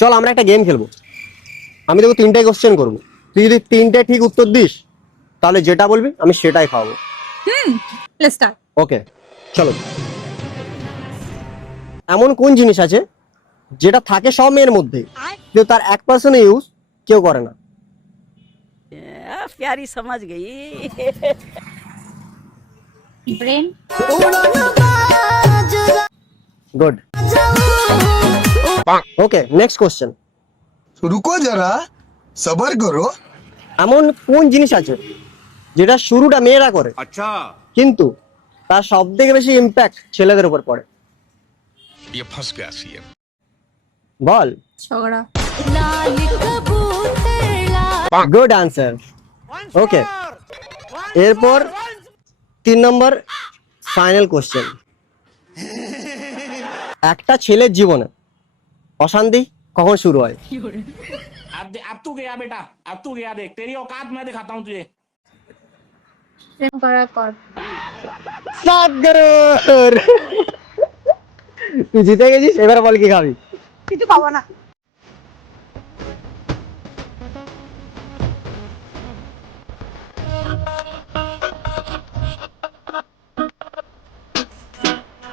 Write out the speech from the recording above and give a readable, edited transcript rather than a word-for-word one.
চল আমরা একটা গেম খেলবো। আমি তোকে 3টে কোশ্চেন করবো, তুই যদি 3টে ঠিক উত্তর দিস তাহলে যেটা বলবি আমি সেটাই খাওয়াবো। Let's start. ওকে চলো। এমন কোন জিনিস আছে যেটা থাকে সব মেয়ের মধ্যে কিন্তু তার 1% ইউজ কেউ করে না? प्यारी समझ गई। Brain. Good. Okay next question. रुको जरा सबर करो। এমন কোন জিনিস আছে যেটা শুরুটা মেয়েরা করে अच्छा কিন্তু তার সব থেকে বেশি ইম্প্যাক্ট ছেলেদের উপর পড়ে? ये फंस गया सीएम। বল। ঝগড়া। Good answer. ওকে এরপর 3 নম্বর ফাইনাল কোশ্চেন। একটা ছেলের জীবনে অশান্তি কখন শুরু হয়? अब तू गया बेटा, अब तू गया, देख तेरी औकात मैं दिखाता हूँ तुझे। প্রেম করার পর। 7 করোড়। তুই জিতে গেছিস, এবার বল কি খাবি? কিছু খাবো না।